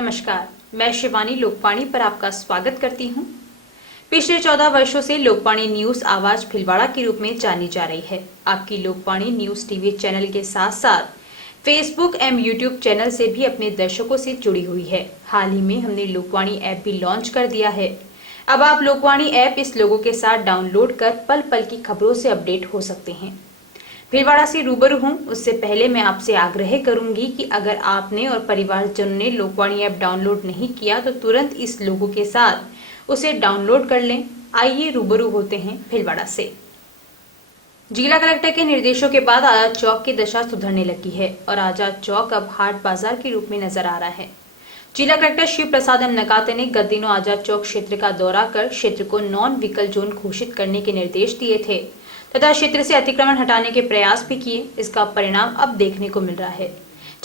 नमस्कार, मैं शिवानी लोकवाणी पर आपका स्वागत करती हूं। पिछले 14 वर्षों से लोकवाणी न्यूज आवाज भीलवाड़ा के रूप में जानी जा रही है। आपकी लोकवाणी न्यूज टीवी चैनल के साथ साथ फेसबुक एवं यूट्यूब चैनल से भी अपने दर्शकों से जुड़ी हुई है। हाल ही में हमने लोकवाणी ऐप भी लॉन्च कर दिया है। अब आप लोकवाणी ऐप इस लोगों के साथ डाउनलोड कर पल पल की खबरों से अपडेट हो सकते हैं। भीलवाड़ा से रूबरू हूं, उससे पहले मैं आपसे आग्रह करूंगी कि अगर आपने और परिवारजनों ने लोकवाणी ऐप डाउनलोड नहीं किया तो तुरंत इस लोगों के साथ उसे डाउनलोड कर लें। आइए रूबरू होते हैं भीलवाड़ा से। जिला कलेक्टर के निर्देशों के बाद आजाद चौक की दशा सुधरने लगी है और आजाद चौक अब हाट बाजार के रूप में नजर आ रहा है। जिला कलेक्टर शिव प्रसाद एम नकाते ने गत दिनों आजाद चौक क्षेत्र का दौरा कर क्षेत्र को नॉन व्हीकल जोन घोषित करने के निर्देश दिए थे तथा क्षेत्र से अतिक्रमण हटाने के प्रयास भी किए। इसका परिणाम अब देखने को मिल रहा है।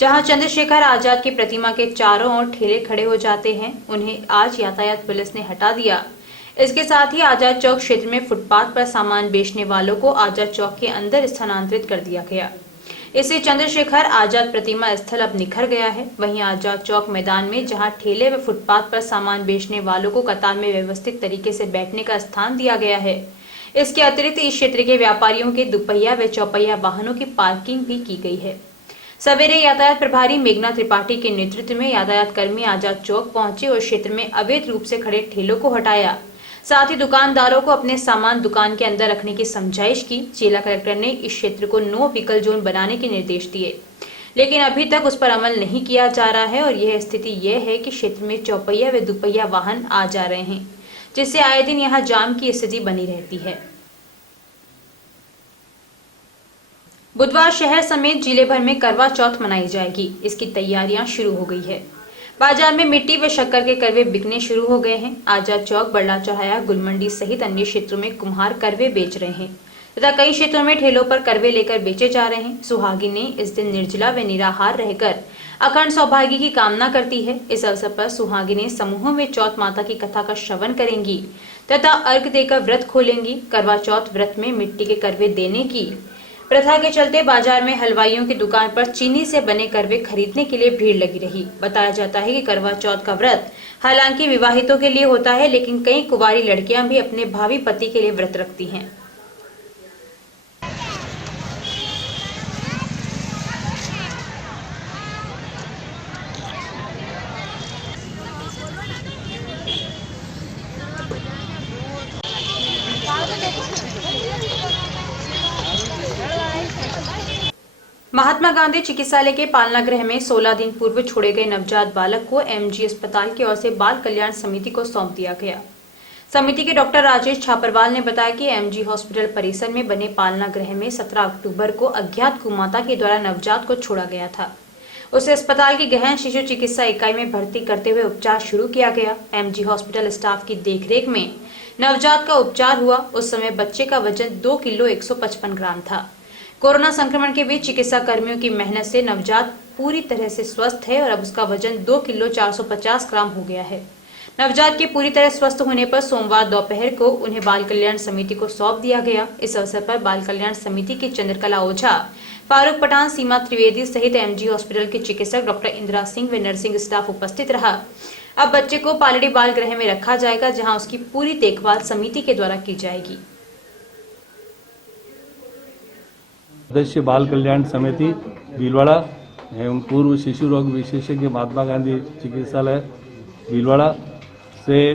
जहां चंद्रशेखर आजाद की प्रतिमा के चारों ओर ठेले खड़े हो जाते हैं, उन्हें आज यातायात पुलिस ने हटा दिया। इसके साथ ही आजाद चौक क्षेत्र में फुटपाथ पर सामान बेचने वालों को आजाद चौक के अंदर स्थानांतरित कर दिया गया। इससे चंद्रशेखर आजाद प्रतिमा स्थल अब निखर गया है। वहीं आजाद चौक मैदान में जहां ठेले व फुटपाथ पर सामान बेचने वालों को कतार में व्यवस्थित तरीके से बैठने का स्थान दिया गया है। इसके अतिरिक्त इस क्षेत्र के व्यापारियों के दुपहिया व चौपहिया वाहनों की पार्किंग भी की गई है। सवेरे यातायात प्रभारी मेघना त्रिपाठी के नेतृत्व में यातायात कर्मी आजाद चौक पहुंचे और क्षेत्र में अवैध रूप से खड़े ठेलों को हटाया। साथ ही दुकानदारों को अपने सामान दुकान के अंदर रखने की समझाइश की। जिला कलेक्टर ने इस क्षेत्र को नो व्हीकल जोन बनाने के निर्देश दिए, लेकिन अभी तक उस पर अमल नहीं किया जा रहा है और यह स्थिति यह है कि क्षेत्र में चौपहिया व दुपहिया वाहन आ जा रहे हैं, जिससे आए दिन यहां जाम की स्थिति बनी रहती है। बुधवार शहर समेत जिले भर में करवा चौथ मनाई जाएगी। इसकी तैयारियां शुरू हो गई है। बाजार में मिट्टी व शक्कर के करवे बिकने शुरू हो गए हैं। आजाद चौक, बड़ला चौराहा, गुलमंडी सहित अन्य क्षेत्रों में कुम्हार करवे बेच रहे हैं तथा कई क्षेत्रों में ठेलों पर करवे लेकर बेचे जा रहे हैं। सुहागिन ने इस दिन निर्जला व निराहार रहकर अखंड सौभाग्य की कामना करती है। इस अवसर पर सुहागिनें समूहों में चौथ माता की कथा का श्रवण करेंगी तथा अर्घ देकर व्रत खोलेंगी। करवा चौथ व्रत में मिट्टी के करवे देने की प्रथा के चलते बाजार में हलवाइयों की दुकान पर चीनी से बने करवे खरीदने के लिए भीड़ लगी रही। बताया जाता है कि करवा चौथ का व्रत हालांकि विवाहितों के लिए होता है, लेकिन कई कुंवारी लड़कियां भी अपने भावी पति के लिए व्रत रखती हैं। महात्मा गांधी चिकित्सालय के पालना गृह में 16 दिन पूर्व छोड़े गए नवजात बालक को एमजी अस्पताल की ओर से बाल कल्याण समिति को सौंप दिया गया। समिति के डॉक्टर राजेश छापरवाल ने बताया कि एमजी हॉस्पिटल परिसर में बने पालना गृह में 17 अक्टूबर को अज्ञात कुमाता के द्वारा नवजात को छोड़ा गया था। उसे अस्पताल की गहन शिशु चिकित्सा इकाई में भर्ती करते हुए उपचार शुरू किया गया। एमजी हॉस्पिटल स्टाफ की देखरेख में नवजात का उपचार हुआ। उस समय बच्चे का वजन 2 किलो 155 ग्राम था। कोरोना संक्रमण के बीच चिकित्सा कर्मियों की मेहनत से नवजात पूरी तरह से स्वस्थ है और अब उसका वजन 2 किलो 450 ग्राम हो गया है। नवजात के पूरी तरह स्वस्थ होने पर सोमवार दोपहर को उन्हें बाल कल्याण समिति को सौंप दिया गया। इस अवसर पर बाल कल्याण समिति की चंद्रकला ओझा, फारूक पठान, सीमा त्रिवेदी सहित एमजी हॉस्पिटल के चिकित्सक डॉक्टर इंदिरा सिंह व नर्सिंग स्टाफ उपस्थित रहा। अब बच्चे को पालड़ी बाल गृह में रखा जाएगा, जहाँ उसकी पूरी देखभाल समिति के द्वारा की जाएगी। सदस्य बाल कल्याण समिति भीलवाड़ा एवं पूर्व शिशु रोग विशेषज्ञ महात्मा गांधी चिकित्सालय भीलवाड़ा से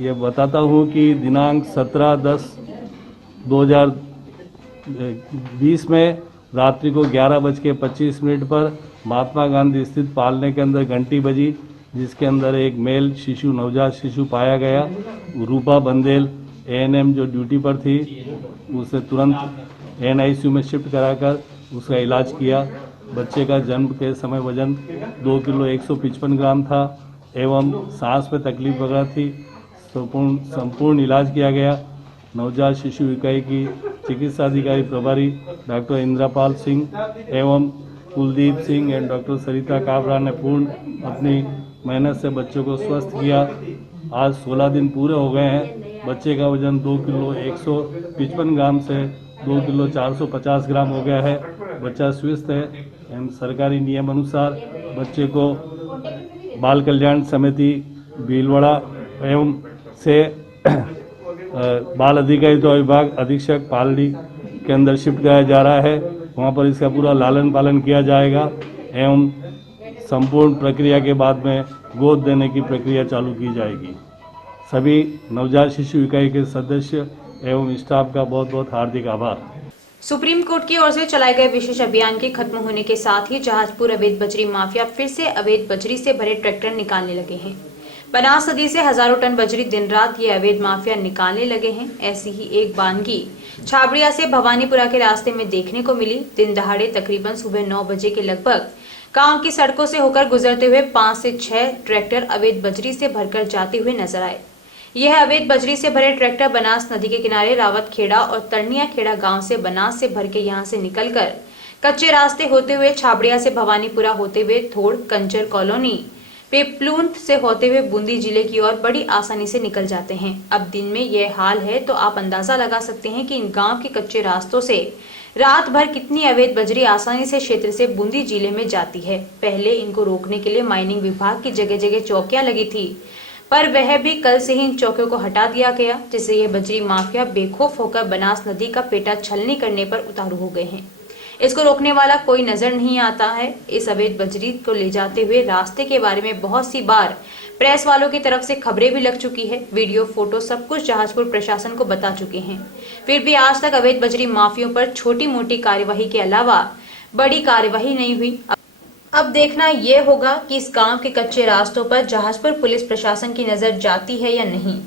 ये बताता हूँ कि दिनांक 17/10/2020 में रात्रि को 11:25 पर महात्मा गांधी स्थित पालने के अंदर घंटी बजी, जिसके अंदर एक मेल शिशु नवजात शिशु पाया गया। रूपा बंदेल एएनएम जो ड्यूटी पर थी, उसे तुरंत एनआईसीयू में शिफ्ट कराकर उसका इलाज किया। बच्चे का जन्म के समय वजन 2 किलो 155 ग्राम था एवं सांस में तकलीफ वगैरह थी। संपूर्ण इलाज किया गया। नवजात शिशु इकाई की चिकित्सा अधिकारी प्रभारी डॉक्टर इंद्रपाल सिंह एवं कुलदीप सिंह एवं डॉक्टर सरिता काबरा ने पूर्ण अपनी मेहनत से बच्चों को स्वस्थ किया। आज 16 दिन पूरे हो गए हैं। बच्चे का वजन 2 किलो 155 ग्राम से 2 किलो 450 ग्राम हो गया है। बच्चा स्वस्थ है एवं सरकारी नियम अनुसार बच्चे को बाल कल्याण समिति भीलवाड़ा एवं से बाल अधिकारिता विभाग अधीक्षक पालड़ी के अंदर शिफ्ट किया जा रहा है। वहाँ पर इसका पूरा लालन पालन किया जाएगा एवं संपूर्ण प्रक्रिया के बाद में गोद देने की प्रक्रिया चालू की जाएगी। सभी नवजात शिशु इकाई के सदस्य एवं स्टाफ का बहुत बहुत हार्दिक आभार। सुप्रीम कोर्ट की ओर से चलाए गए विशेष अभियान के खत्म होने के साथ ही जहाजपुर अवैध बजरी माफिया फिर से अवैध बजरी से भरे ट्रैक्टर निकालने लगे हैं। बनास नदी से हजारों टन बजरी दिन रात ये अवैध माफिया निकालने लगे हैं। ऐसी ही एक बानगी छाबड़िया से भवानीपुरा के रास्ते में देखने को मिली। दिन दहाड़े तकरीबन सुबह 9 बजे के लगभग गांव की सड़कों से होकर गुजरते हुए 5 से 6 ट्रैक्टर अवैध बजरी से भरकर जाते हुए नजर आए। यह अवैध बजरी से भरे ट्रैक्टर बनास नदी के किनारे रावत खेड़ा और तरनिया खेड़ा गांव से बनास से भर के यहां से निकलकर कच्चे रास्ते होते हुए छाबड़िया से भवानीपुरा होते हुए थोड़ कंचर कॉलोनी पेपलून से होते हुए बूंदी जिले की ओर बड़ी आसानी से निकल जाते हैं। अब दिन में यह हाल है तो आप अंदाजा लगा सकते हैं कि इन गांव के कच्चे रास्तों से रात भर कितनी अवैध बजरी आसानी से क्षेत्र से बूंदी जिले में जाती है। पहले इनको रोकने के लिए माइनिंग विभाग की जगह जगह चौकियां लगी थी, पर वह भी कल से ही इन चौकियों को हटा दिया गया, जिससे यह बजरी माफिया बेखौफ होकर बनास नदी का पेटा छलनी करने पर उतारू हो गए हैं। इसको रोकने वाला कोई नजर नहीं आता है। इस अवैध बजरी को ले जाते हुए रास्ते के बारे में बहुत सी बार प्रेस वालों की तरफ से खबरें भी लग चुकी है। वीडियो फोटो सब कुछ जहाजपुर प्रशासन को बता चुके हैं, फिर भी आज तक अवैध बजरी माफियों पर छोटी मोटी कार्यवाही के अलावा बड़ी कार्यवाही नहीं हुई। अब देखना ये होगा कि इस गांव के कच्चे रास्तों पर जहाजपुर पुलिस प्रशासन की नजर जाती है या नहीं,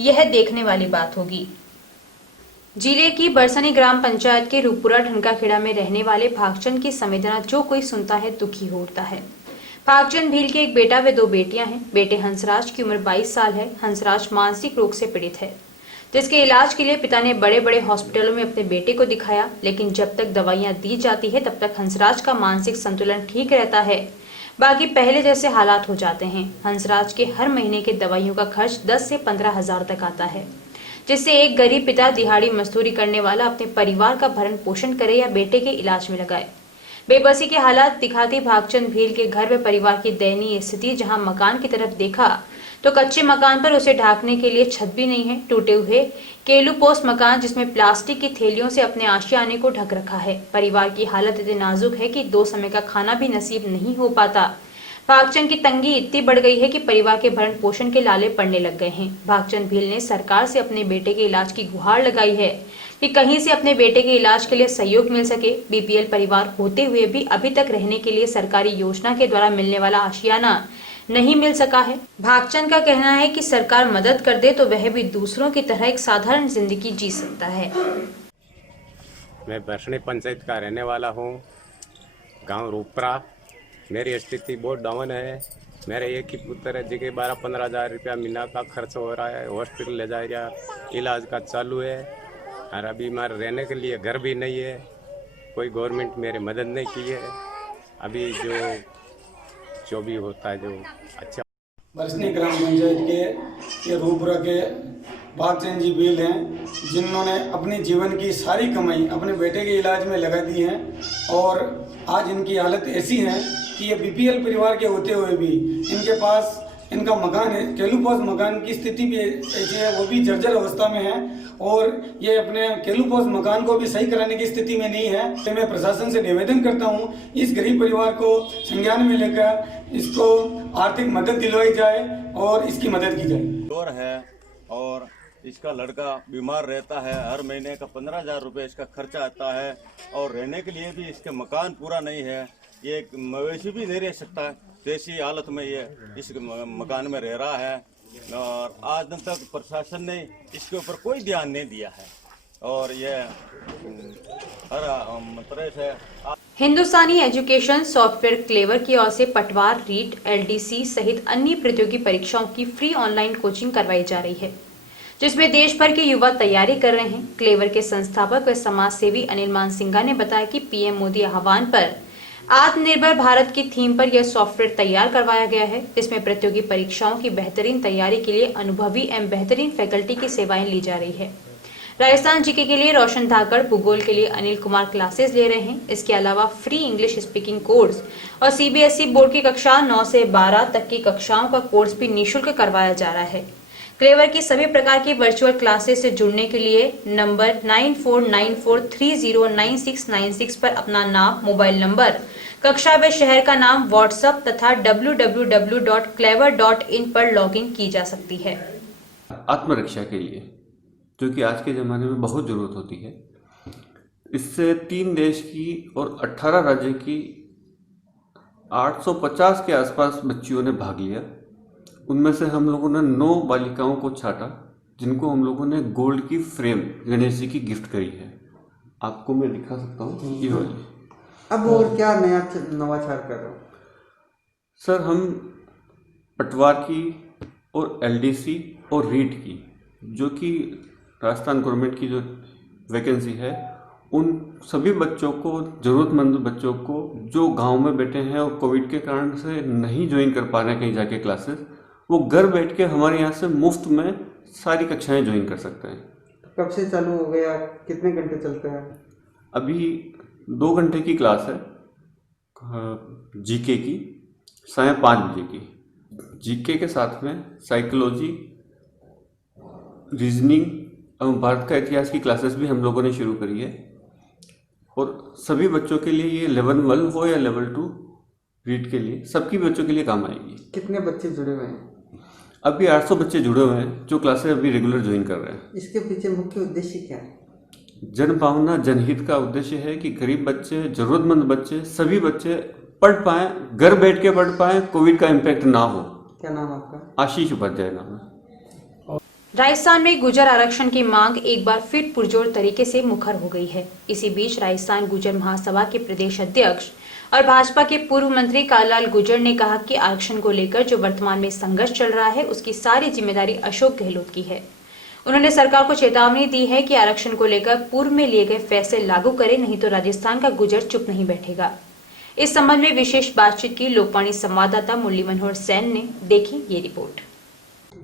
यह देखने वाली बात होगी। जिले की बरसनी ग्राम पंचायत के रूपपुरा ठनकाखेड़ा में रहने वाले भागचंद की संवेदना जो कोई सुनता है दुखी होता है। भागचंद भील के एक बेटा व 2 बेटियां हैं। बेटे हंसराज की उम्र 22 साल है। हंसराज मानसिक रोग से पीड़ित है, जिसके इलाज के लिए पिता ने बड़े बड़े हॉस्पिटलों में अपने बेटे को दिखाया, लेकिन जब तक दवाइयां दी जाती है तब तक हंसराज का मानसिक संतुलन ठीक रहता है, बाकी पहले जैसे हालात हो जाते हैं। हंसराज के हर महीने के दवाइयों का खर्च 10 से 15 हजार तक आता है, जिससे एक गरीब पिता दिहाड़ी मजदूरी करने वाला अपने परिवार का भरण पोषण करे या बेटे के इलाज में लगाए। बेबसी के हालात दिखाती भागचंद भील के घर व परिवार की दयनीय स्थिति, जहां मकान की तरफ देखा तो कच्चे मकान पर उसे ढांकने के लिए छत भी नहीं है। टूटे हुए केलूपोस्ट मकान जिसमें प्लास्टिक की थैलियों से अपने आशियाने को ढक रखा है। परिवार की हालत इतनी नाजुक है कि 2 समय का खाना भी नसीब नहीं हो पाता। भागचंद की तंगी इतनी बढ़ गई है कि परिवार के भरण पोषण के लाले पड़ने लग गए हैं। भागचंद भील ने सरकार से अपने बेटे के इलाज की गुहार लगाई है कि कहीं से अपने बेटे के इलाज के लिए सहयोग मिल सके। बीपीएल परिवार होते हुए भी अभी तक रहने के लिए सरकारी योजना के द्वारा मिलने वाला आशियाना नहीं मिल सका है। भागचंद का कहना है कि सरकार मदद कर दे तो वह भी दूसरों की तरह एक साधारण जिंदगी जी सकता है। मैं बरसनी पंचायत का रहने वाला हूँ, गांव रूपपुरा। मेरी स्थिति बहुत डाउन है। मेरे एक ही पुत्र है जिसके 12-15 हजार रुपया महीना का खर्च हो रहा है। हॉस्पिटल ले जाएगा, इलाज का चालू है। और अभी हमारे रहने के लिए घर भी नहीं है। कोई गवर्नमेंट मेरी मदद नहीं की है। अभी जो भी होता है जो अच्छा। बरसनी ग्राम पंचायत के ये रूपपुरा के भागचंद जी भील हैं, जिन्होंने अपने जीवन की सारी कमाई अपने बेटे के इलाज में लगा दी है। और आज इनकी हालत ऐसी है कि ये बीपीएल परिवार के होते हुए भी इनके पास इनका मकान है, केलूपोस्ट मकान की स्थिति भी ऐसी है, वो भी जर्जर अवस्था में है। और ये अपने केलूपोस्ट मकान को भी सही कराने की स्थिति में नहीं है। तो मैं प्रशासन से निवेदन करता हूँ, इस गरीब परिवार को संज्ञान में लेकर इसको आर्थिक मदद दिलवाई जाए और इसकी मदद की जाए। और है और इसका लड़का बीमार रहता है। हर महीने का 15 हजार रुपये इसका खर्चा आता है। और रहने के लिए भी इसके मकान पूरा नहीं है। ये एक मवेशी भी नहीं रह सकता है, तो ऐसी हालत में ये इस मकान में रह रहा है। और आज दिन तक प्रशासन ने इसके ऊपर कोई ध्यान नहीं दिया है। और ये हर तरह से हिंदुस्तानी एजुकेशन सॉफ्टवेयर क्लेवर की ओर से पटवार, रीट, एलडीसी सहित अन्य प्रतियोगी परीक्षाओं की फ्री ऑनलाइन कोचिंग करवाई जा रही है, जिसमें देश भर के युवा तैयारी कर रहे हैं। क्लेवर के संस्थापक व समाज सेवी अनिल मानसिंघा ने बताया कि पीएम मोदी आह्वान पर आत्मनिर्भर भारत की थीम पर यह सॉफ्टवेयर तैयार करवाया गया है, जिसमें प्रतियोगी परीक्षाओं की बेहतरीन तैयारी के लिए अनुभवी एवं बेहतरीन फैकल्टी की सेवाएं ली जा रही है। राजस्थान जीके के लिए रोशन धाकड़, भूगोल के लिए अनिल कुमार क्लासेस ले रहे हैं। इसके अलावा फ्री इंग्लिश स्पीकिंग कोर्स और सीबीएसई बोर्ड की कक्षा 9 से 12 तक की कक्षाओं का कोर्स भी निःशुल्क करवाया जा रहा है। क्लेवर की सभी प्रकार की वर्चुअल क्लासेस से जुड़ने के लिए नंबर 9494309696 पर अपना नाम, मोबाइल नंबर, कक्षा व शहर का नाम, व्हाट्सएप तथा www.clever.in पर लॉगिन की जा सकती है। आत्मरक्षा के लिए, जो कि आज के ज़माने में बहुत ज़रूरत होती है। इससे 3 देश की और 18 राज्य की 850 के आसपास बच्चियों ने भाग लिया। उनमें से हम लोगों ने 9 बालिकाओं को छाटा, जिनको हम लोगों ने गोल्ड की फ्रेम गणेश जी की गिफ्ट करी है। आपको मैं दिखा सकता हूँ, ये वाली। अब और क्या नया नवाचार कर रहे हो? सर, हम पटवार की और एलडीसी और रीट की, जो कि राजस्थान गवर्नमेंट की जो वैकेंसी है, उन सभी बच्चों को, ज़रूरतमंद बच्चों को जो गांव में बैठे हैं और कोविड के कारण से नहीं ज्वाइन कर पा रहे हैं कहीं जाके क्लासेस, वो घर बैठ के हमारे यहाँ से मुफ्त में सारी कक्षाएं ज्वाइन कर सकते हैं। कब से चालू हो गया? कितने घंटे चलते हैं? अभी 2 घंटे की क्लास है जीके की, 5:30 बजे की। जीके के साथ में साइकोलॉजी, रीजनिंग और भारत का इतिहास की क्लासेस भी हम लोगों ने शुरू करी है। और सभी बच्चों के लिए ये लेवल 1 हो या लेवल 2 रीड के लिए, सबकी बच्चों के लिए काम आएगी। कितने बच्चे जुड़े हुए हैं? अभी 800 बच्चे जुड़े हुए हैं, जो क्लासेस अभी रेगुलर ज्वाइन कर रहे हैं। इसके पीछे मुख्य उद्देश्य क्या है? जन भावना, जनहित का उद्देश्य है कि गरीब बच्चे, जरूरतमंद बच्चे, सभी बच्चे पढ़ पाएं, घर बैठ के पढ़ पाएं, कोविड का इम्पैक्ट ना हो। क्या नाम आपका? आशीष उपाध्याय नाम है। राजस्थान में गुर्जर आरक्षण की मांग एक बार फिर पुरजोर तरीके से मुखर हो गई है। इसी बीच राजस्थान गुर्जर महासभा के प्रदेश अध्यक्ष और भाजपा के पूर्व मंत्री कालूलाल गुर्जर ने कहा कि आरक्षण को लेकर जो वर्तमान में संघर्ष चल रहा है, उसकी सारी जिम्मेदारी अशोक गहलोत की है। उन्होंने सरकार को चेतावनी दी है कि आरक्षण को लेकर पूर्व में लिए गए फैसले लागू करे, नहीं तो राजस्थान का गुर्जर चुप नहीं बैठेगा। इस संबंध में विशेष बातचीत की लोकवाणी संवाददाता मुरली मनोहर सेन ने। देखी ये रिपोर्ट।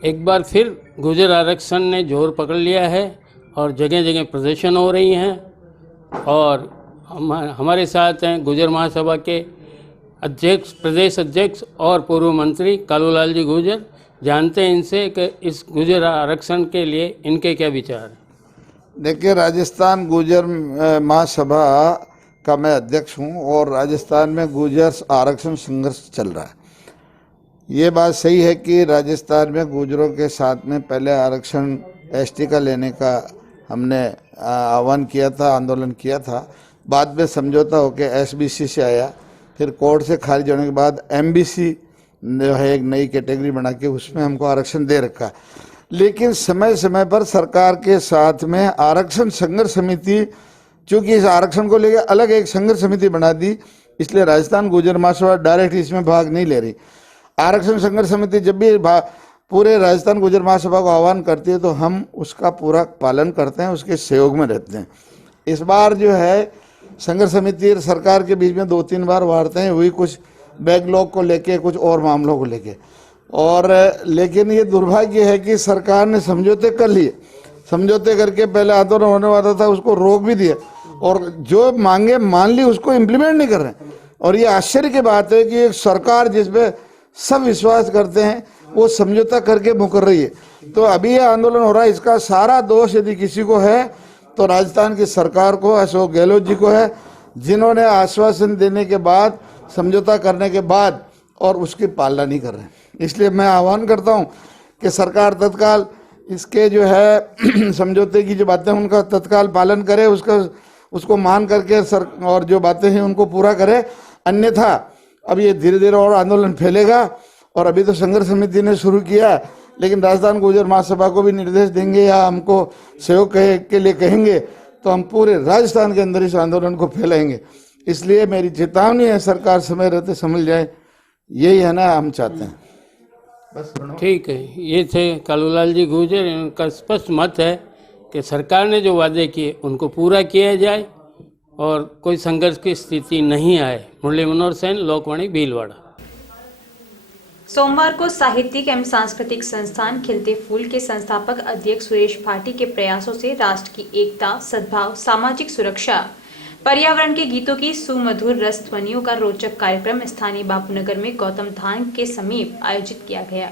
एक बार फिर गुर्जर आरक्षण ने जोर पकड़ लिया है और जगह जगह प्रदर्शन हो रही हैं। और हमारे साथ हैं गुर्जर महासभा के अध्यक्ष, प्रदेश अध्यक्ष और पूर्व मंत्री कालूलाल जी गुर्जर। जानते हैं इनसे कि इस गुर्जर आरक्षण के लिए इनके क्या विचार हैं। देखिए, राजस्थान गुर्जर महासभा का मैं अध्यक्ष हूं और राजस्थान में गुर्जर आरक्षण संघर्ष चल रहा है। ये बात सही है कि राजस्थान में गुर्जरों के साथ में पहले आरक्षण एसटी का लेने का हमने आह्वान किया था, आंदोलन किया था। बाद में समझौता होकर एसबीसी से आया, फिर कोर्ट से खारिज होने के बाद एमबीसी जो है एक नई कैटेगरी बना के उसमें हमको आरक्षण दे रखा। लेकिन समय समय पर सरकार के साथ में आरक्षण संघर्ष समिति, चूँकि इस आरक्षण को लेकर अलग एक संघर्ष समिति बना दी, इसलिए राजस्थान गुर्जर महासभा डायरेक्ट इसमें भाग नहीं ले रही। आरक्षण संघर्ष समिति जब भी पूरे राजस्थान गुर्जर महासभा को आह्वान करती है तो हम उसका पूरा पालन करते हैं, उसके सहयोग में रहते हैं। इस बार जो है संघर्ष समिति और सरकार के बीच में 2-3 बार वार्ताएं हुई, कुछ बैकलॉग को लेके, कुछ और मामलों को लेके। और लेकिन ये दुर्भाग्य है कि सरकार ने समझौते कर लिए। समझौते करके पहले आंदोलन होने वाला था उसको रोक भी दिया, और जो मांगे मान ली उसको इम्प्लीमेंट नहीं कर रहे। और ये आश्चर्य की बात है कि एक सरकार जिसपे सब विश्वास करते हैं वो समझौता करके मुकर रही है। तो अभी ये आंदोलन हो रहा है, इसका सारा दोष यदि किसी को है तो राजस्थान की सरकार को, अशोक गहलोत जी को है, जिन्होंने आश्वासन देने के बाद, समझौता करने के बाद और उसकी पालना नहीं कर रहे। इसलिए मैं आह्वान करता हूं कि सरकार तत्काल इसके जो है समझौते की जो बातें उनका तत्काल पालन करे, उसको मान करके और जो बातें हैं उनको पूरा करे। अन्यथा अब ये धीरे धीरे और आंदोलन फैलेगा। और अभी तो संघर्ष समिति ने शुरू किया, लेकिन राजस्थान गुर्जर महासभा को भी निर्देश देंगे या हमको सहयोग के लिए कहेंगे तो हम पूरे राजस्थान के अंदर इस आंदोलन को फैलाएंगे। इसलिए मेरी चेतावनी है, सरकार समय रहते समझ जाए, यही है ना हम चाहते हैं। बस ठीक है, ये थे कालूलाल जी गुर्जर। इनका स्पष्ट मत है कि सरकार ने जो वादे किए उनको पूरा किया जाए और कोई संघर्ष की स्थिति नहीं आए। मुरली मनोहर सेन, लोकवाणी, भीलवाड़ा। सोमवार को साहित्यिक एवं सांस्कृतिक संस्थान खिलते फूल के संस्थापक अध्यक्ष सुरेश भाटी के प्रयासों से राष्ट्र की एकता, सद्भाव, सामाजिक सुरक्षा, पर्यावरण के गीतों की सुमधुर रस ध्वनियों का रोचक कार्यक्रम स्थानीय बापूनगर में गौतम धाम के समीप आयोजित किया गया।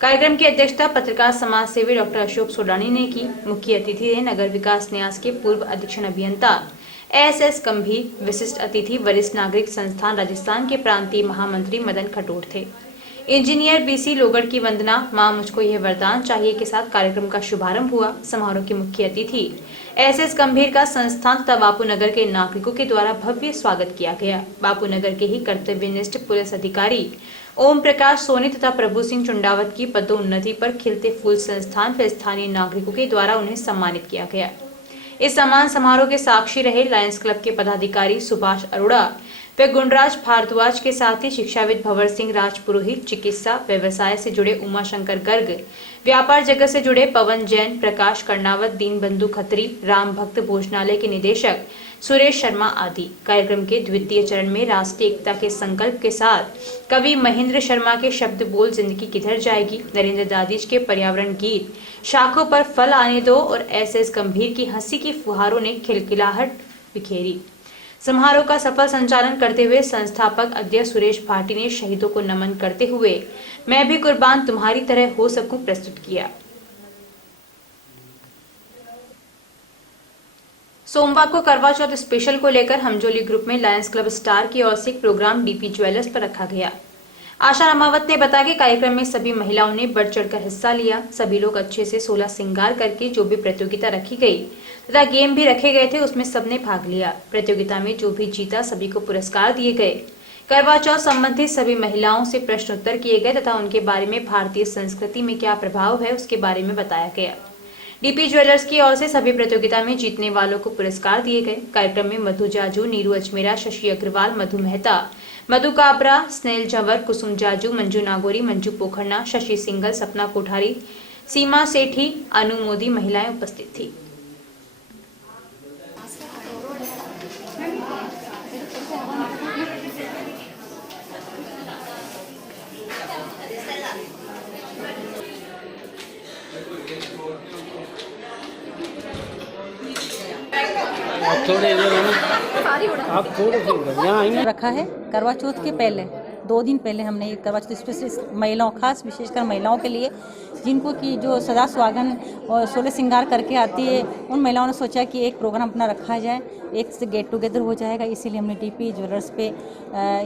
कार्यक्रम की अध्यक्षता पत्रकार समाज सेवी डॉक्टर अशोक सोडानी ने की। मुख्य अतिथि थे नगर विकास न्यास के पूर्व अधीक्षण अभियंता एस गंभीर। विशिष्ट अतिथि वरिष्ठ नागरिक संस्थान राजस्थान के प्रांतीय महामंत्री मदन खटोट थे। इंजीनियर बीसी लोगड़ की वंदना मां मुझको यह वरदान चाहिए के साथ कार्यक्रम का शुभारंभ हुआ। समारोह के मुख्य अतिथि एस गंभीर का संस्थान तथा बापूनगर के नागरिकों के द्वारा भव्य स्वागत किया गया। बापूनगर के ही कर्तव्यनिष्ठ पुलिस अधिकारी ओम प्रकाश सोनी तथा प्रभु सिंह चुंडावत की पदोन्नति पर खिलते फूल संस्थान पर स्थानीय नागरिकों के द्वारा उन्हें सम्मानित किया गया। इस सम्मान समारोह के साक्षी रहे लायंस क्लब के पदाधिकारी सुभाष अरोड़ा व गुणराज भारद्वाज के साथ ही शिक्षाविद भंवर सिंह राजपुरोहित, चिकित्सा व्यवसाय से जुड़े उमाशंकर गर्ग, व्यापार जगत से जुड़े पवन जैन, प्रकाश कर्णावत, दीनबंधु खत्री, राम भक्त भोजनालय के निदेशक सुरेश शर्मा आदि। कार्यक्रम के द्वितीय चरण में राष्ट्रीय एकता के संकल्प के साथ कवि महेंद्र शर्मा के शब्द बोल जिंदगी किधर जाएगी, नरेंद्र दादीज के पर्यावरण गीत शाखों पर फल आने दो और एस गंभीर की हंसी की फुहारों ने खिलखिलाहट बिखेरी। समारोह का सफल संचालन करते हुए संस्थापक अध्यक्ष सुरेश भाटी ने शहीदों को नमन करते हुए मैं भी कुर्बान तुम्हारी तरह हो सकूं प्रस्तुत किया। सोमवार को करवा चौथ स्पेशल को लेकर हमजोली ग्रुप में लायंस क्लब स्टार की ओर से एक प्रोग्राम डीपी ज्वेलर्स पर रखा गया। आशा रामावत ने बताया कि कार्यक्रम में सभी महिलाओं ने बढ़ चढ़कर हिस्सा लिया। सभी लोग अच्छे से 16 श्रृंगार करके जो भी प्रतियोगिता रखी गई तथा गेम भी रखे गए थे उसमें सबने भाग लिया। प्रतियोगिता में जो भी जीता सभी को पुरस्कार दिए गए। करवा चौथ संबंधित सभी महिलाओं से प्रश्नोत्तर किए गए तथा उनके बारे में भारतीय संस्कृति में क्या प्रभाव है उसके बारे में बताया गया। डीपी ज्वेलर्स की ओर से सभी प्रतियोगिता में जीतने वालों को पुरस्कार दिए गए। कार्यक्रम में मधु जाजू, नीरू अजमेरा, शशि अग्रवाल, मधु मेहता, मधु काबरा, स्नेल झंवर, कुसुम जाजू, मंजू नागौरी, मंजू पोखरना, शशि सिंगल, सपना कोठारी, सीमा सेठी, अनु मोदी महिलाएं उपस्थित थी। थोड़े आप थोड़े से यहाँ आएंगे। रखा है करवा चौथ के पहले 2 दिन पहले हमने ये करवा चौथ स्पेशल महिलाओं, खास विशेषकर महिलाओं के लिए जिनको की जो सदा सुहागन और 16 श्रृंगार करके आती है, उन महिलाओं ने सोचा कि एक प्रोग्राम अपना रखा जाए, एक से गेट टुगेदर हो जाएगा। इसीलिए हमने डीपी ज्वेलर्स पे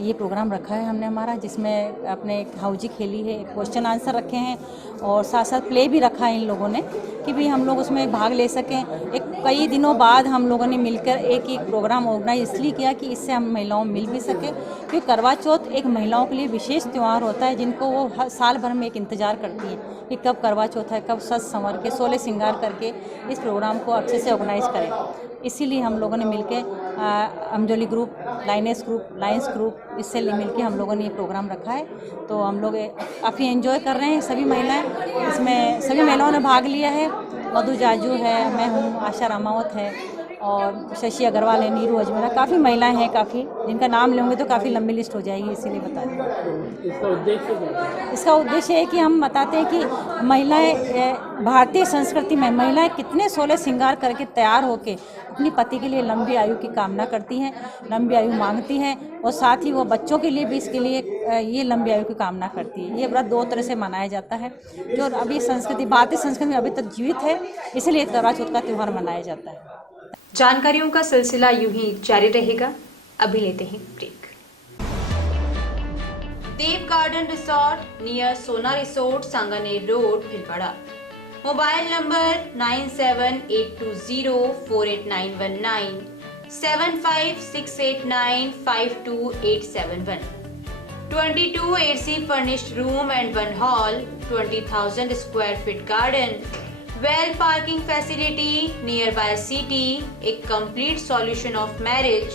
ये प्रोग्राम रखा है हमने हमारा, जिसमें अपने एक हाउजी खेली है, क्वेश्चन आंसर रखे हैं और साथ साथ प्ले भी रखा है इन लोगों ने कि भी हम लोग उसमें भाग ले सकें। एक कई दिनों बाद हम लोगों ने मिलकर एक प्रोग्राम ऑर्गेनाइज इसलिए किया कि इससे हम महिलाओं मिल भी सकें, क्योंकि करवा चौथ एक महिलाओं के लिए विशेष त्यौहार होता है जिनको वो हर साल भर में एक इंतजार करती हैं कि कब करवा चौथ है, कब सज संवर के 16 श्रृंगार करके इस प्रोग्राम को अच्छे से ऑर्गेनाइज करें। इसीलिए हम लोगों ने मिलकर हमजोली ग्रुप, लायंस ग्रुप इससे मिलकर हम लोगों ने ये प्रोग्राम रखा है। तो हम लोग काफ़ी एंजॉय कर रहे हैं सभी महिलाएं, इसमें सभी महिलाओं ने भाग लिया है। मधु जाजू है, मैं हूँ, आशा रामावत है और शशि अग्रवाल है, नीरू अजमेरा, काफ़ी महिलाएं हैं, काफ़ी जिनका नाम लेंगे तो काफ़ी लंबी लिस्ट हो जाएगी, इसीलिए बता दें। इसका उद्देश्य है कि हम बताते हैं कि महिलाएं भारतीय संस्कृति में महिलाएं कितने 16 श्रृंगार करके तैयार होके अपनी पति के लिए लंबी आयु की कामना करती हैं, लंबी आयु मांगती हैं और साथ ही वो बच्चों के लिए भी इसके लिए ये लंबी आयु की कामना करती है। ये व्रत 2 तरह से मनाया जाता है जो अभी संस्कृति, भारतीय संस्कृति में अभी तक जीवित है, इसलिए करवा चौथ का त्यौहार मनाया जाता है। जानकारियों का सिलसिला यूं ही जारी रहेगा। अभी लेते हैं ब्रेक। देव गार्डन रिसोर्ट नियर सोना resort, Sanganer road, Bhilwara. Mobile number 9782048919, 7568952871, 22 AC furnished room and 1 hall, 20,000 square feet garden, well parking facility nearby city, a complete solution of marriage,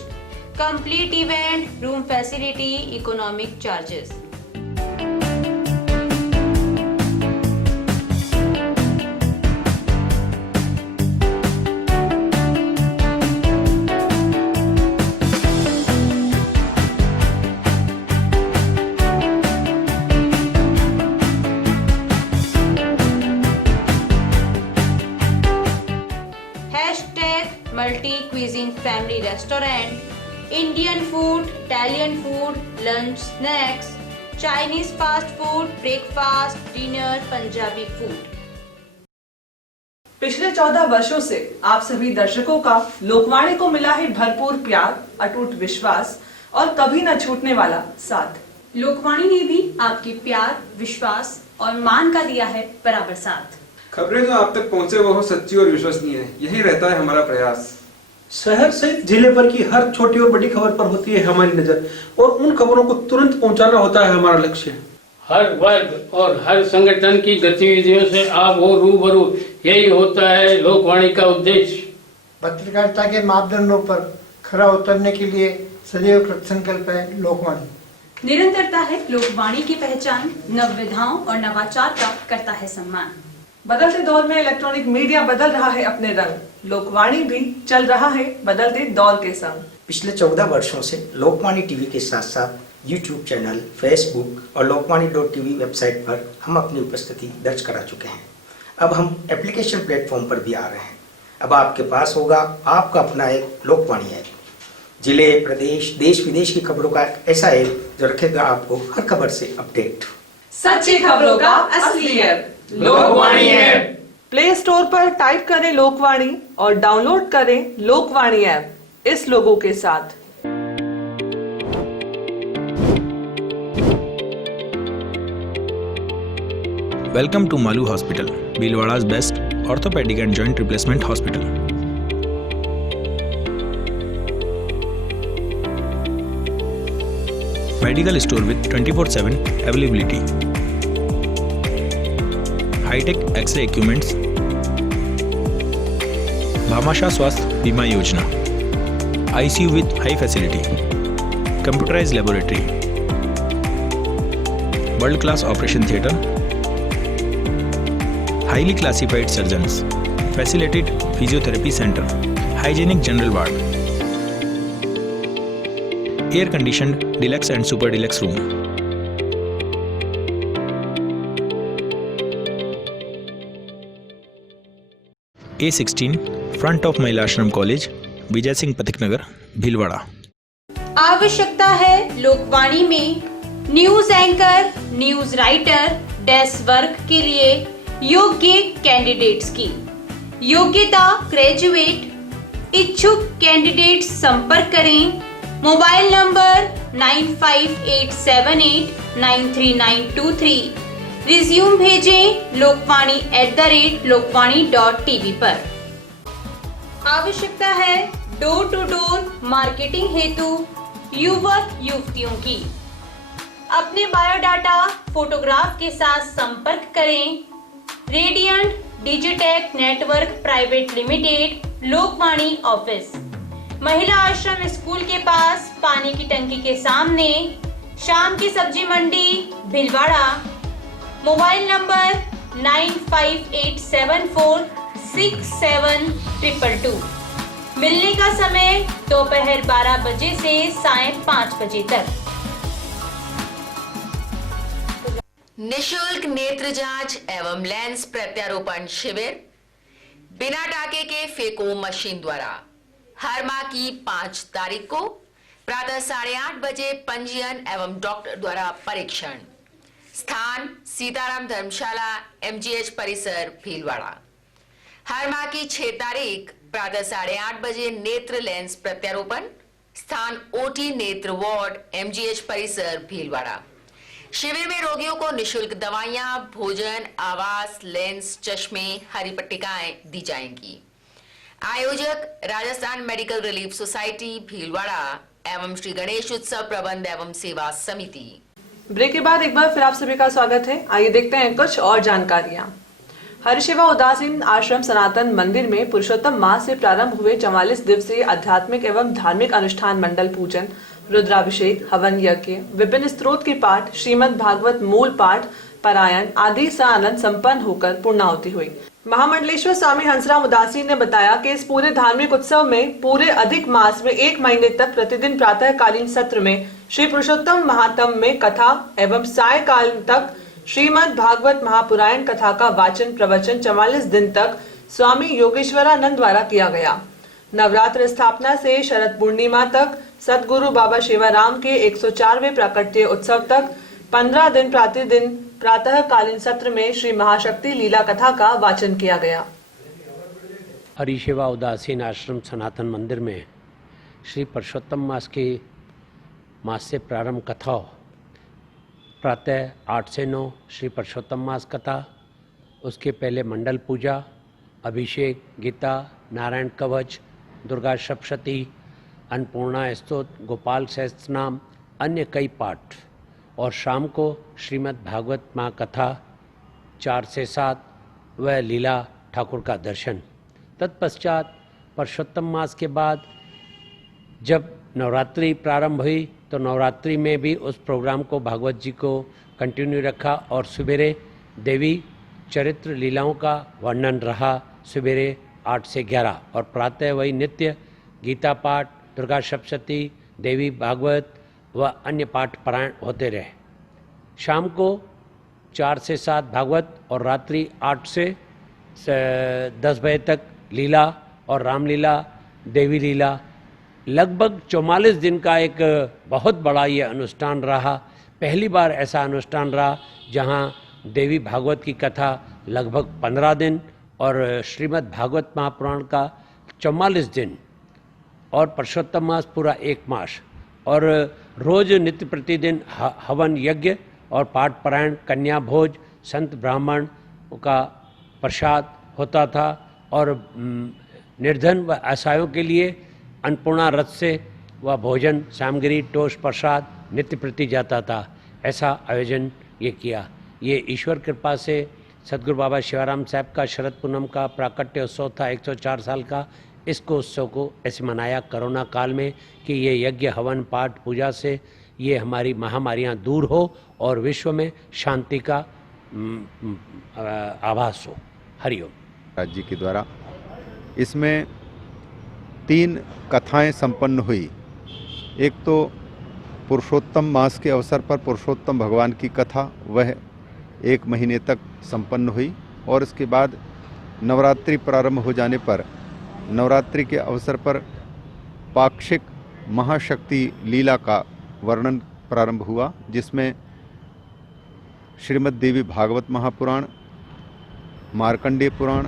complete event, room facility, economic charges. Indian food, Italian food, lunch, snacks, Chinese fast food, breakfast, dinner, Punjabi food. पिछले 14 वर्षों से आप सभी दर्शकों का लोकवाणी को मिला है भरपूर प्यार, अटूट विश्वास और कभी न छूटने वाला साथ। लोकवाणी ने भी आपके प्यार, विश्वास और मान का दिया है बराबर साथ। खबरें जो आप तक पहुंचे वो हो सच्ची और विश्वसनीय है, यही रहता है हमारा प्रयास। शहर सहित जिले भर की हर छोटी और बड़ी खबर पर होती है हमारी नजर और उन खबरों को तुरंत पहुंचाना होता है हमारा लक्ष्य। हर वर्ग और हर संगठन की गतिविधियों से आप हो रूबरू, यही होता है लोकवाणी का उद्देश्य। पत्रकारिता के मापदंडों पर खरा उतरने के लिए सदैव कृतसंकल्प है लोकवाणी। निरंतरता है लोकवाणी की पहचान, नवविधाओं और नवाचार का करता है सम्मान। बदलते दौर में इलेक्ट्रॉनिक मीडिया बदल रहा है अपने रंग, लोकवाणी भी चल रहा है बदलते दौर के संग। पिछले 14 वर्षों से लोकवाणी टीवी के साथ साथ यूट्यूब चैनल, फेसबुक और लोकवाणी.tv वेबसाइट पर हम अपनी उपस्थिति दर्ज करा चुके हैं। अब हम एप्लीकेशन प्लेटफॉर्म पर भी आ रहे हैं। अब आपके पास होगा आपका अपना एक लोकवाणी ऐप, जिले, प्रदेश, देश विदेश की खबरों का ऐसा ऐप जो रखेगा आपको हर खबर से अपडेट। सच्ची खबरों का असली app Lokvani app. Play store पर टाइप करें लोकवाणी और डाउनलोड करें लोकवाणी ऐप इस लोगों के साथ। Welcome to Malu Hospital, Bhilwada's best orthopedic and joint replacement hospital. Medical store with 24/7 availability. High-tech X-ray equipments. Bhamasha Swasth Bima Yojana. ICU with high facility. Computerized laboratory. World-class operation theatre. Highly classified surgeons, facilitated physiotherapy center, hygienic general ward, air conditioned deluxe and super deluxe room. A16 front of Mahila Ashram College, Vijay Singh Pathik Nagar, Bhilwada. आवश्यकता है लोकवाणी में news anchor, news writer, desk work के लिए योग्य candidates की। योग्यता graduate. इच्छुक candidates संपर्क करें। Mobile number 9587893923। रिज्यूम भेजें lokvani@lokvani.tv पर। आवश्यकता है डोर टू डोर मार्केटिंग हेतु युवक युवतियों की। अपने बायोडाटा फोटोग्राफ के साथ संपर्क करें। Radiant Digitek network private limited, Lokvani office, महिला आश्रम स्कूल के पास, पानी की टंकी के सामने, शाम की सब्जी मंडी, भिलवाड़ा। Mobile number 9587467222। मिलने का समय दोपहर 12 बजे से सायं 5 बजे तक। निशुल्क नेत्र जांच एवं लेंस प्रत्यारोपण शिविर बिना टाके के फेको मशीन द्वारा हर माह की 5 तारीख को प्रातः 8:30 बजे पंजीयन एवं डॉक्टर द्वारा परीक्षण। स्थान सीताराम धर्मशाला, MGH परिसर, भीलवाड़ा। हर माह की 6 तारीख प्रातः 8:30 बजे नेत्र लेंस प्रत्यारोपण। स्थान OT नेत्र वार्ड, MGH परिसर, भीलवाड़ा। शिविर में रोगियों को निशुल्क दवाइयां, भोजन, आवास, लेंस, चश्मे, हरी पट्टिकाएं दी जाएंगी। आयोजक Rajasthan medical relief society, Bhilwara एवं श्री गणेश उत्सव प्रबंध एवं सेवा समिति। ब्रेक के बाद एक बार फिर आप सभी का स्वागत है। आइए देखते हैं कुछ और जानकारियां। हरिशिवा उदासीन आश्रम सनातन मंदिर में पुरुषोत्तम माह से प्रारंभ हुए 44 दिवसीय आध्यात्मिक एवं धार्मिक अनुष्ठान मंडल पूजन, रुद्राभिषेक, हवन यज्ञ, विभिन्न स्त्रोत के पाठ, श्रीमद् भागवत मूल पाठ, पारायण आदि से आनंद संपन्न होकर पूर्णाहुति हुई। महामंडलेश्वर स्वामी हंसराम उदासीन ने बताया कि इस पूरे धार्मिक उत्सव में पूरे अधिक मास में 1 महीने तक प्रतिदिन प्रातःकालीन सत्र में श्री पुरुषोत्तम महात्म में कथा एवं सायकाल तक श्रीमद् भागवत महापुराण कथा का वाचन प्रवचन 44 दिन तक स्वामी योगेश्वरानंद द्वारा किया गया। नवरात्र स्थापना से शरद पूर्णिमा तक सदगुरु बाबा शिवाराम के 104वें प्राकट्य उत्सव तक 15 दिन प्रतिदिन प्रातःकालीन सत्र में श्री महाशक्ति लीला कथा का वाचन किया गया। हरिसेवा उदासीन आश्रम सनातन मंदिर में श्री पुरुषोत्तम मास से प्रारंभ कथा प्रातः 8 से 9 श्री पुरुषोत्तम मास कथा, उसके पहले मंडल पूजा, अभिषेक, गीता, नारायण कवच, दुर्गा सप्तशती, अन्नपूर्णा स्तोत्र, गोपाल सहस्त्रनाम, अन्य कई पाठ, और शाम को श्रीमद् भागवत माँ कथा 4 से 7 व लीला ठाकुर का दर्शन। तत्पश्चात पुरुषोत्तम मास के बाद जब नवरात्रि प्रारंभ हुई तो नवरात्रि में भी उस प्रोग्राम को भागवत जी को कंटिन्यू रखा और सवेरे देवी चरित्र लीलाओं का वर्णन रहा सवेरे 8 से 11, और प्रातः वही नित्य गीता पाठ, दुर्गा सप्तशती, देवी भागवत व अन्य पाठ पारायण होते रहे। शाम को 4 से 7 भागवत और रात्रि 8 से 10 बजे तक लीला और रामलीला, देवी लीला, लगभग 44 दिन का एक बहुत बड़ा ये अनुष्ठान रहा। पहली बार ऐसा अनुष्ठान रहा जहाँ देवी भागवत की कथा लगभग 15 दिन और श्रीमद् भागवत महापुराण का 44 दिन और पुरुषोत्तम मास पूरा 1 मास, और रोज नित्य प्रतिदिन हवन यज्ञ और पाठ पारायण, कन्या भोज, संत ब्राह्मण का प्रसाद होता था, और निर्धन व असहायों के लिए अन्नपूर्णा रथ से वह भोजन सामग्री, टोस्ट, प्रसाद नित्य प्रति जाता था। ऐसा आयोजन ये किया। ये ईश्वर कृपा से सदगुरु बाबा शिवाराम साहब का शरद पूनम का प्राकट्य उत्सव था 104 साल का। इसको उत्सव को ऐसे मनाया कोरोना काल में कि ये यज्ञ, हवन, पाठ, पूजा से ये हमारी महामारियां दूर हो और विश्व में शांति का आभास हो। हरिओम। राज्य के द्वारा इसमें 3 कथाएं संपन्न हुई। एक तो पुरुषोत्तम मास के अवसर पर पुरुषोत्तम भगवान की कथा, वह 1 महीने तक संपन्न हुई, और इसके बाद नवरात्रि प्रारंभ हो जाने पर नवरात्रि के अवसर पर पाक्षिक महाशक्ति लीला का वर्णन प्रारंभ हुआ, जिसमें श्रीमद् देवी भागवत महापुराण, मार्कंडेय पुराण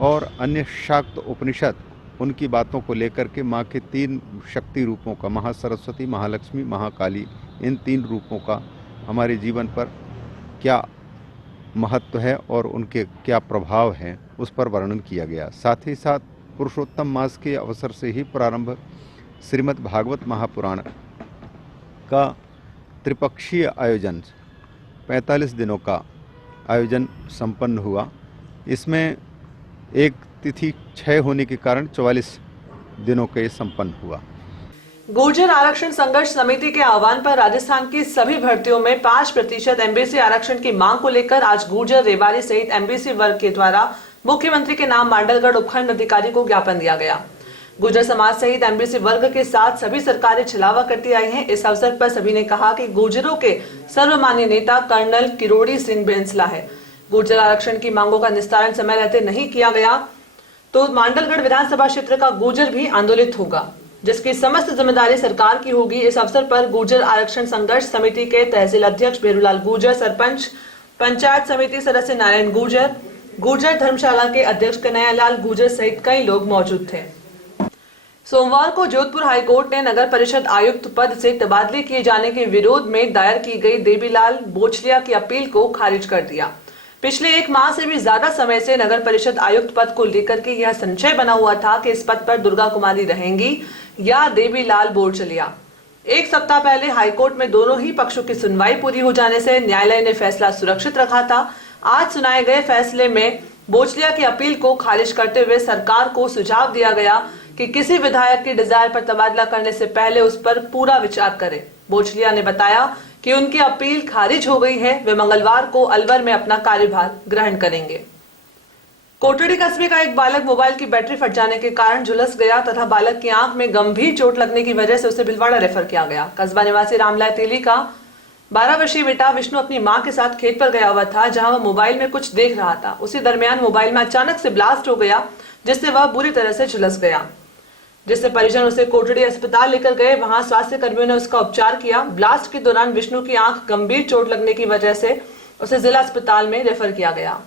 और अन्य शाक्त उपनिषद उनकी बातों को लेकर के माँ के 3 शक्ति रूपों का, महासरस्वती, महालक्ष्मी, महाकाली, इन 3 रूपों का हमारे जीवन पर क्या महत्व है और उनके क्या प्रभाव हैं, उस पर वर्णन किया गया। साथ ही साथ पुरुषोत्तम मास के अवसर से ही प्रारंभ श्रीमद् भागवत महापुराण का त्रिपक्षीय आयोजन 45 दिनों का आयोजन संपन्न हुआ। इसमें एक तिथि क्षय होने के कारण 44 दिनों के संपन्न हुआ। गुर्जर आरक्षण संघर्ष समिति के आह्वान पर राजस्थान की सभी भर्तियों में 5% एमबीसी आरक्षण की मांग को लेकर आज गुर्जर, रेवाड़ी सहित एमबीसी वर्ग के द्वारा मुख्यमंत्री के नाम मांडलगढ़ उपखंड अधिकारी को ज्ञापन दिया गया। गुर्जर समाज सहित एमबीसी वर्ग के साथ सभी सरकारें छलावा करती आई हैं। इस अवसर पर सभी ने कहा कि गुर्जरों के सर्वमान्य नेता कर्नल किरोड़ी सिंह बेंसला है। गुर्जर आरक्षण की मांगों का निस्तारण समय रहते नहीं किया गया तो मांडलगढ़ विधानसभा क्षेत्र का गुर्जर भी आंदोलित होगा, जिसकी समस्त जिम्मेदारी सरकार की होगी। इस अवसर पर गुर्जर आरक्षण संघर्ष समिति के तहसील अध्यक्ष भेरूलाल गुर्जर, सरपंच, पंचायत समिति सदस्य नारायण गुर्जर, गुर्जर धर्मशाला के अध्यक्ष कन्हैयालाल गुर्जर सहित कई लोग मौजूद थे। सोमवार को जोधपुर हाईकोर्ट ने नगर परिषद आयुक्त पद से तबादले किए जाने के विरोध में दायर की गई देवीलाल बोचलिया की अपील को खारिज कर दिया। पिछले 1 माह से भी ज्यादा समय से नगर परिषद आयुक्त पद को लेकर के यह संशय बना हुआ था कि इस पद पर दुर्गा कुमारी रहेंगी या देवीलाल बोचलिया। 1 सप्ताह पहले हाईकोर्ट में दोनों ही पक्षों की सुनवाई पूरी हो जाने से न्यायालय ने फैसला सुरक्षित रखा था। आज सुनाए गए फैसले में बोचलिया की अपील को खारिज करते हुए सरकार को सुझाव दिया गया कि किसी विधायक की डिजायर पर तबादला करने से पहले उस पर पूरा विचार करें। बोचलिया ने बताया कि उनकी अपील खारिज हो गई है, वे मंगलवार को अलवर में अपना कार्यभार ग्रहण करेंगे। कोटड़ी कस्बे का एक बालक मोबाइल की बैटरी फट जाने के कारण झुलस गया तथा बालक की आंख में गंभीर चोट लगने की वजह से उसे भिलवाड़ा रेफर किया गया। कस्बा निवासी रामलाल तेली का 12 वर्षीय बेटा विष्णु अपनी मां के साथ खेत पर गया हुआ था, जहां वह मोबाइल में कुछ देख रहा था। उसी दरमियान मोबाइल में अचानक से ब्लास्ट हो गया, जिससे वह बुरी तरह से झुलस गया। जिससे परिजन उसे कोटड़ी अस्पताल लेकर गए। वहां स्वास्थ्य कर्मियों ने उसका उपचार किया। ब्लास्ट के दौरान विष्णु की आंख गंभीर चोट लगने की वजह से उसे जिला अस्पताल में रेफर किया गया।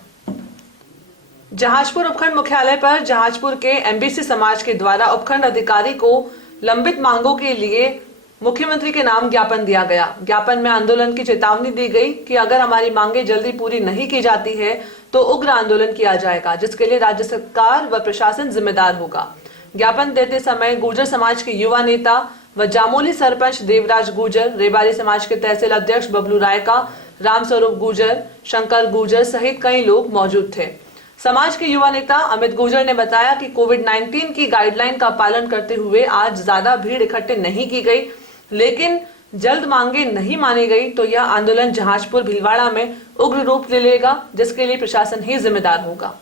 जहाजपुर उपखंड मुख्यालय पर जहाजपुर के एमबीसी समाज के द्वारा उपखंड अधिकारी को लंबित मांगों के लिए मुख्यमंत्री के नाम ज्ञापन दिया गया। ज्ञापन में आंदोलन की चेतावनी दी गई कि अगर हमारी मांगे जल्दी पूरी नहीं की जाती है तो उग्र आंदोलन किया जाएगा, जिसके लिए राज्य सरकार व प्रशासन जिम्मेदार होगा। ज्ञापन देते समय गुर्जर समाज के युवा नेता व जामोली सरपंच देवराज गुर्जर, रेबारी समाज के तहसील अध्यक्ष बबलू रायका, रामस्वरूप गुर्जर, शंकर गुर्जर सहित कई लोग मौजूद थे। समाज के युवा नेता अमित गुर्जर ने बताया कि कोविड-19 की गाइडलाइन का पालन करते हुए आज ज्यादा भीड़ इकट्ठे नहीं की गई, लेकिन जल्द मांगे नहीं मानी गई तो यह आंदोलन जहाजपुर भीलवाड़ा में उग्र रूप ले लेगा, जिसके लिए प्रशासन ही जिम्मेदार होगा।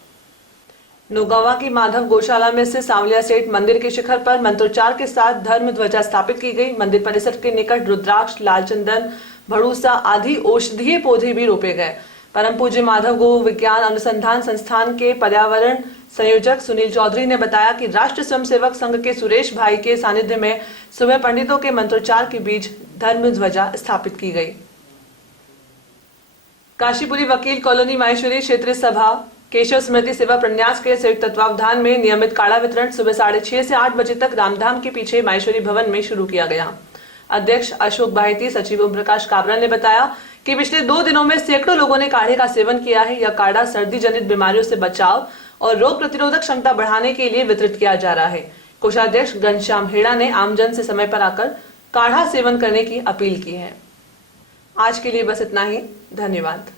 नौगावा की माधव गौशाला में से सांवलिया सेठ मंदिर के शिखर पर मंत्रोच्चार के साथ धर्म ध्वजा स्थापित की गई। मंदिर परिसर के निकट रुद्राक्ष, लालचंदन, भड़ूसा आदि औषधीय पौधे भी रोपे गए। परम पूज्य माधव गो विज्ञान अनुसंधान संस्थान के पर्यावरण संयोजक सुनील चौधरी ने बताया कि राष्ट्र स्वयंसेवक संघ के सुरेश भाई के सानिध्य में सुबह पंडितों के मंत्रोच्चार के बीच धर्म ध्वजा स्थापित की गई। काशीपुरी वकील कॉलोनी माहेश्वरी क्षेत्रीय सभा केशव स्मृति सेवा प्रन्यास के संयुक्त तत्वावधान में नियमित काढ़ा वितरण सुबह 6:30 से 8 बजे तक रामधाम के पीछे माहेश्वरी भवन में शुरू किया गया। अध्यक्ष अशोक बाहिती, सचिव ओम प्रकाश काबरा ने बताया कि पिछले 2 दिनों में सैकड़ों लोगों ने काढ़े का सेवन किया है। यह काढ़ा सर्दी जनित बीमारियों से बचाव और रोग प्रतिरोधक क्षमता बढ़ाने के लिए वितरित किया जा रहा है। कोषाध्यक्ष घनश्याम हेड़ा ने आमजन से समय पर आकर काढ़ा सेवन करने की अपील की है। आज के लिए बस इतना ही। धन्यवाद।